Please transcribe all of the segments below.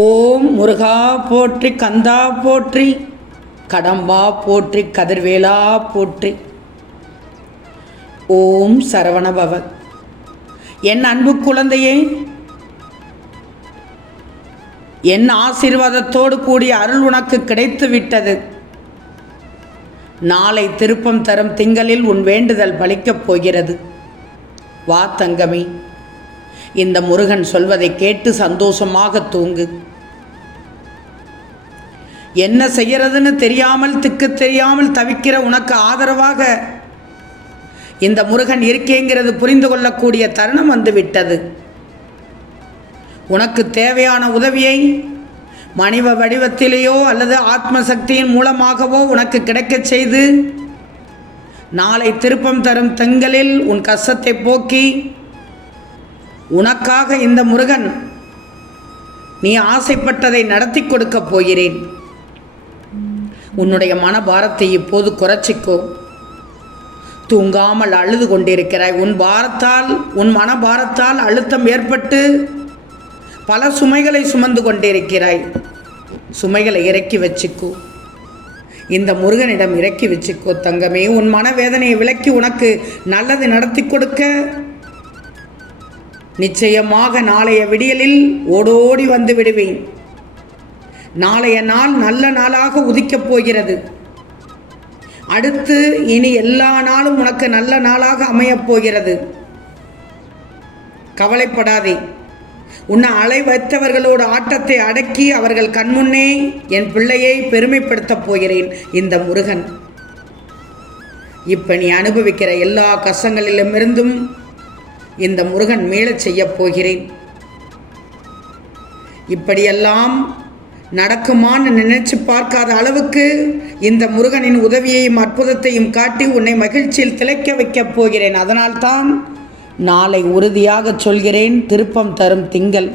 ஓம் முருகா போற்றி, கந்தா போற்றி, கடம்பா போற்றி, கதிர்வேலா போற்றி. ஓம் சரவணபவ. என் அன்பு குழந்தையே, என் ஆசீர்வாதத்தோடு கூடிய அருள் உனக்கு கிடைத்து விட்டது. நாளை திருப்பம் தரும் திங்களில் உன் வேண்டுதல் பலிக்கப் போகிறது. வா தங்கமே, இந்த முருகன் சொல்வதை கேட்டு சந்தோஷமாக தூங்கு. என்ன செய்யறதுன்னு தெரியாமல் திக்கு தெரியாமல் தவிக்கிற உனக்கு ஆதரவாக இந்த முருகன் இருக்கேங்கிறது புரிந்து கொள்ளக்கூடிய தருணம் வந்துவிட்டது. உனக்கு தேவையான உதவியை மனித வடிவத்திலேயோ அல்லது ஆத்ம சக்தியின் மூலமாகவோ உனக்கு கிடைக்கச் செய்து நாளை திருப்பம் தரும் திங்களில் உன் கஷ்டத்தை போக்கி உனக்காக இந்த முருகன் நீ ஆசைப்பட்டதை நடத்தி கொடுக்கப் போகிறேன். உன்னுடைய மனபாரத்தை இப்போது குறைச்சிக்கோ. தூங்காமல் அழுது கொண்டிருக்கிறாய். உன் மனபாரத்தால் அழுத்தம் ஏற்பட்டு பல சுமைகளை சுமந்து கொண்டிருக்கிறாய். சுமைகளை இறக்கி வச்சுக்கோ. இந்த முருகனிடம் இறக்கி வச்சுக்கோ தங்கமே. உன் மனவேதனையை விலக்கி உனக்கு நல்லது நடத்தி கொடுக்க நிச்சயமாக நாளைய விடியலில் ஓடோடி வந்து விடுவேன். நாளைய நாள் நல்ல நாளாக உதிக்கப் போகிறது. அடுத்து இனி எல்லா நாளும் உனக்கு நல்ல நாளாக அமையப் போகிறது. கவலைப்படாதே. உன்னை அலை வைத்தவர்களோட ஆட்டத்தை அடக்கி அவர்கள் கண்முன்னே என் பிள்ளையை பெருமைப்படுத்தப் போகிறேன் இந்த முருகன். இப்போ நீ அனுபவிக்கிற எல்லா கஷ்டங்களிலுமிருந்தும் இந்த முருகன் மீளச் செய்யப் போகிறேன். இப்படியெல்லாம் நடக்குமான்னு நினைச்சு பார்க்காத அளவுக்கு இந்த முருகனின் உதவியையும் அற்புதத்தையும் காட்டி உன்னை மகிழ்ச்சியில் திளைக்க வைக்கப் போகிறேன். அதனால்தான் நாளை உறுதியாக சொல்கிறேன், திருப்பம் தரும் திங்கள்.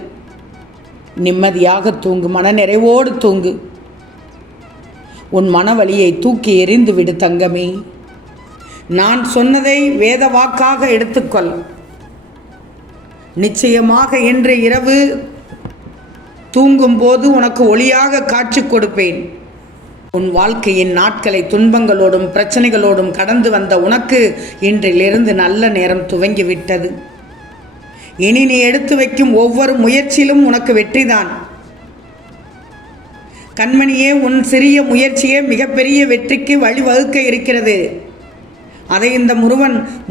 நிம்மதியாக தூங்கு, மனநிறைவோடு தூங்கு. உன் மனவலியை தூக்கி எறிந்து விடு தங்கமே. நான் சொன்னதை வேத வாக்காக எடுத்துக்கொள். நிச்சயமாக இன்று இரவு தூங்கும்போது உனக்கு ஒளியாக காட்சி கொடுப்பேன். உன் வாழ்க்கையின் நாட்களை துன்பங்களோடும் பிரச்சனைகளோடும் கடந்து வந்த உனக்கு இன்றிலிருந்து நல்ல நேரம் துவங்கிவிட்டது. இனி நீ எடுத்து வைக்கும் ஒவ்வொரு முயற்சியிலும் உனக்கு வெற்றிதான். கண்மணியே, உன் சிறிய முயற்சியே மிகப்பெரிய வெற்றிக்கு வழிவகுக்க இருக்கிறது. அதை இந்த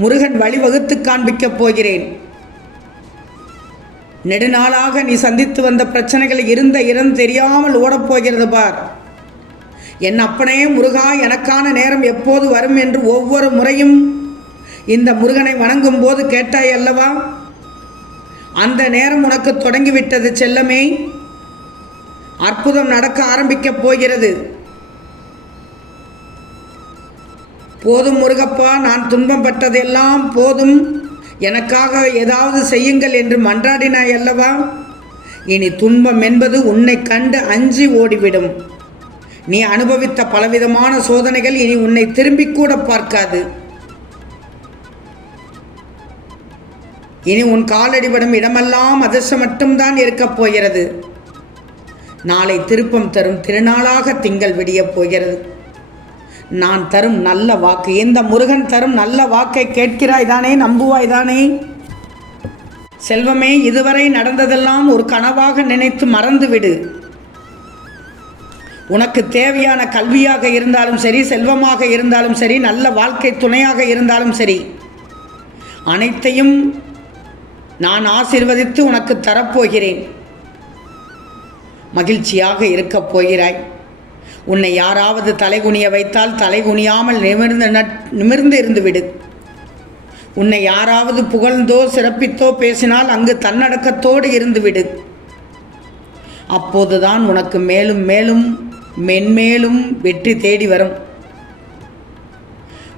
முருகன் வழிவகுத்து காண்பிக்கப் போகிறேன். நெடுநாளாக நீ சந்தித்து வந்த பிரச்சனைகள் இருந்த இடம் தெரியாமல் ஓடப்போகிறது பார். என் அப்பனே முருகா, எனக்கான நேரம் எப்போது வரும் என்று ஒவ்வொரு முறையும் இந்த முருகனை வணங்கும் போது கேட்டாய் அல்லவா? அந்த நேரம் உனக்கு தொடங்கிவிட்டது செல்லமே. அற்புதம் நடக்க ஆரம்பிக்கப் போகிறது. போதும் முருகப்பா, நான் துன்பம் பட்டதெல்லாம் போதும், எனக்காக ஏதாவது செய்யுங்கள் என்று மன்றாடினாய் அல்லவா? இனி துன்பம் என்பது உன்னை கண்டு அஞ்சி ஓடிவிடும். நீ அனுபவித்த பலவிதமான சோதனைகள் இனி உன்னை திரும்பி கூட பார்க்காது. இனி உன் காலடிபடும் இடமெல்லாம் அதிர்ஷ்டம் மட்டும்தான் இருக்கப் போகிறது. நாளை திருப்பம் தரும் திருநாளாக திங்கள் விடியப் போகிறது. நான் தரும் நல்ல வாக்கு, இந்த முருகன் தரும் நல்ல வாக்கை கேட்கிறாய் தானே, நம்புவாய் தானே? செல்வமே, இதுவரை நடந்ததெல்லாம் ஒரு கனவாக நினைத்து மறந்துவிடு. உனக்கு தேவையான கல்வியாக இருந்தாலும் சரி, செல்வமாக இருந்தாலும் சரி, நல்ல வாழ்க்கை துணையாக இருந்தாலும் சரி, அனைத்தையும் நான் ஆசீர்வதித்து உனக்கு தரப்போகிறேன். மகிழ்ச்சியாக இருக்கப் போகிறாய். உன்னை யாராவது தலைகுனிய வைத்தால் தலைகுனியாமல் நிமிர்ந்து இருந்து விடு. உன்னை யாராவது புகழ்ந்தோ சிறப்பித்தோ பேசினால் அங்கு தன்னடக்கத்தோடு இருந்து விடு. அப்போதுதான் உனக்கு மேலும் மேலும் மென்மேலும் வெற்றி தேடி வரும்.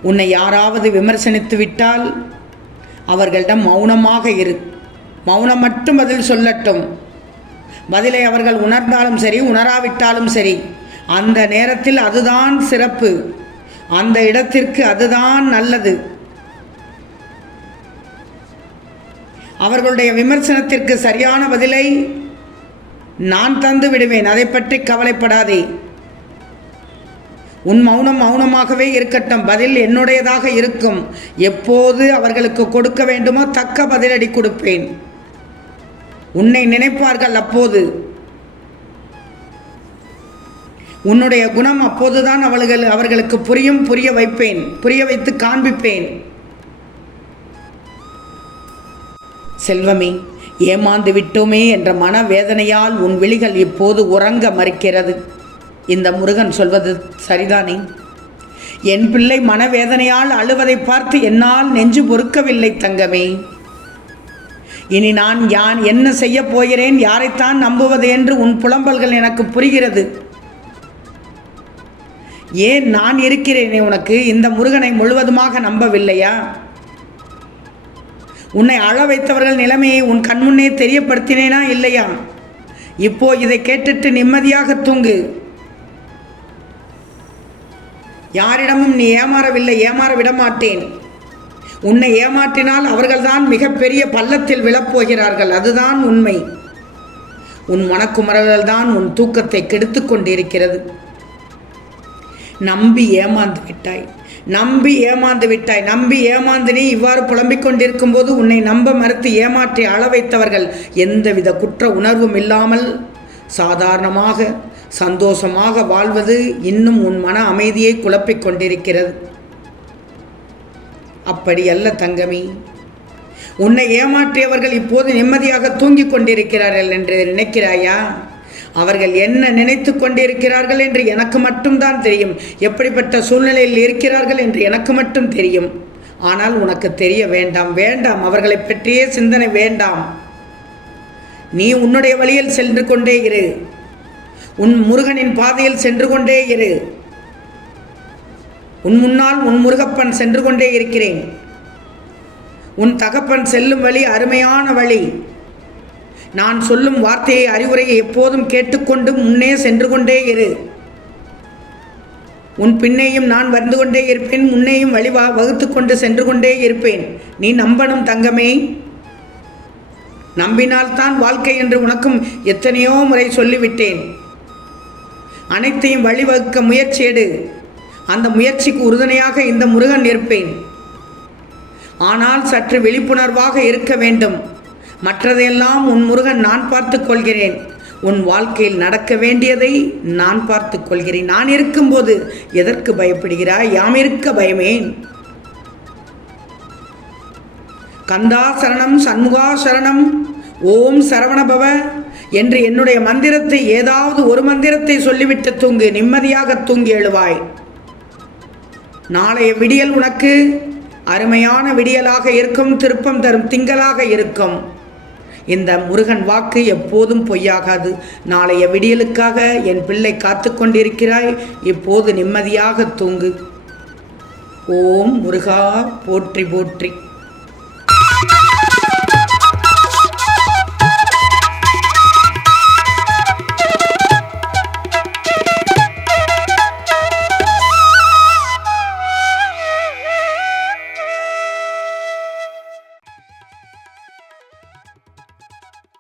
உன்னை யாராவது விமர்சனித்து விட்டால் அவர்களிடம் மௌனமாக இரு. மௌனம் மட்டும் பதில் சொல்லட்டும். பதிலை அவர்கள் உணர்ந்தாலும் சரி, உணராவிட்டாலும் சரி, அந்த நேரத்தில் அதுதான் சிறப்பு. அந்த இடத்திற்கு அதுதான் நல்லது. அவர்களுடைய விமர்சனத்திற்கு சரியான பதிலை நான் தந்து விடுவேன், அதை பற்றி கவலைப்படாதே. உன் மௌனம் மௌனமாகவே இருக்கட்டும், பதில் என்னுடையதாக இருக்கும். எப்போது அவர்களுக்கு கொடுக்க வேண்டுமோ தக்க பதிலடி கொடுப்பேன். உன்னை நினைப்பார்கள் அப்போது. உன்னுடைய குணம் அப்போதுதான் அவர்களுக்கு புரிய வைப்பேன், புரிய வைத்து காண்பிப்பேன். செல்வமே, ஏமாந்து விட்டோமே என்ற மனவேதனையால் உன் விழிகள் இப்போது உறங்க மறுக்கிறது. இந்த முருகன் சொல்வது சரிதானே? என் பிள்ளை மனவேதனையால் அழுவதை பார்த்து என்னால் நெஞ்சு பொறுக்கவில்லை தங்கமே. இனி நான் என்ன செய்ய போகிறேன், யாரைத்தான் நம்புவது என்று உன் புலம்பல்கள் எனக்கு புரிகிறது. ஏன் நான் இருக்கிறேனே உனக்கு. இந்த முருகனை முழுவதுமாக நம்பவில்லையா? உன்னை அழ வைத்தவர்கள் நிலைமையை உன் கண்முன்னே தெரியப்படுத்தினேனா இல்லையா? இப்போ இதை கேட்டுட்டு நிம்மதியாக தூங்கு. யாரிடமும் நீ ஏமாறவில்லை, ஏமாற விடமாட்டேன். உன்னை ஏமாற்றினால் அவர்கள்தான் மிகப்பெரிய பள்ளத்தில் விழப்போகிறார்கள். அதுதான் உண்மை. உன் மனக்குமரல்தான் உன் தூக்கத்தை கெடுத்து கொண்டிருக்கிறது. நம்பி ஏமாந்து விட்டாய், நம்பி ஏமாந்து நீ இவ்வாறு புலம்பிக் கொண்டிருக்கும் போது உன்னை நம்ப மறுத்து ஏமாற்றி அழ வைத்தவர்கள் எந்தவித குற்ற உணர்வும் இல்லாமல் சாதாரணமாக சந்தோஷமாக வாழ்வது இன்னும் உன் மன அமைதியை குழப்பிக் கொண்டிருக்கிறது. அப்படி அல்ல தங்கமி. உன்னை ஏமாற்றியவர்கள் இப்போது நிம்மதியாக தூங்கிக் கொண்டிருக்கிறார்கள் என்று நினைக்கிறாயா? அவர்கள் என்ன நினைத்து கொண்டிருக்கிறார்கள் என்று எனக்கு மட்டும்தான் தெரியும். எப்படிப்பட்ட சூழ்நிலையில் இருக்கிறார்கள் என்று எனக்கு மட்டும் தெரியும். ஆனால் உனக்கு தெரிய வேண்டாம். அவர்களை பற்றியே சிந்தனை வேண்டாம். நீ உன்னுடைய வழியில் சென்று கொண்டே இரு. உன் முருகனின் பாதையில் சென்று கொண்டே இரு. உன் முன்னால் உன் முருகப்பன் சென்று கொண்டே இருக்கிறேன். உன் தகப்பன் செல்லும் வழி அருமையான வழி. நான் சொல்லும் வார்த்தையை, அறிவுரையை எப்போதும் கேட்டுக்கொண்டு முன்னே சென்று கொண்டே இரு. உன் பின்னேயும் நான் வந்து கொண்டே இருப்பேன், முன்னேயும் வழி வகுத்து கொண்டு சென்று கொண்டே இருப்பேன். நீ நம்பணும் தங்கமே. நம்பினால்தான் வாழ்க்கை என்று உனக்கும் எத்தனையோ முறை சொல்லிவிட்டேன். அனைத்தையும் வழிவகுக்க முயற்சி எடு. அந்த முயற்சிக்கு உறுதுணையாக இந்த முருகன் இருப்பேன். ஆனால் சற்று விழிப்புணர்வாக இருக்க வேண்டும். மற்றதையெல்லாம் உன் முருகன் நான் பார்த்து கொள்கிறேன். உன் வாழ்க்கையில் நடக்க வேண்டியதை நான் பார்த்து கொள்கிறேன். நான் இருக்கும்போது எதற்கு பயப்படுகிறாய்? யாம் இருக்க பயமேன்? கந்தா சரணம், சண்முகா சரணம், ஓம் சரவணபவ என்று என்னுடைய மந்திரத்தை, ஏதாவது ஒரு மந்திரத்தை சொல்லிவிட்டு தூங்கு. நிம்மதியாக தூங்கி எழுவாய். நாளைய விடியல் உனக்கு அருமையான விடியலாக இருக்கும். திருப்பம் தரும் திங்களாக இருக்கும். இந்த முருகன் வாக்கு எப்போதும் பொய்யாகாது. நாளைய விடியலுக்காக என் பிள்ளை காத்து கொண்டிருக்கிறாய். இப்போது நிம்மதியாக தூங்கு. ஓம் முருகா போற்றி போற்றி.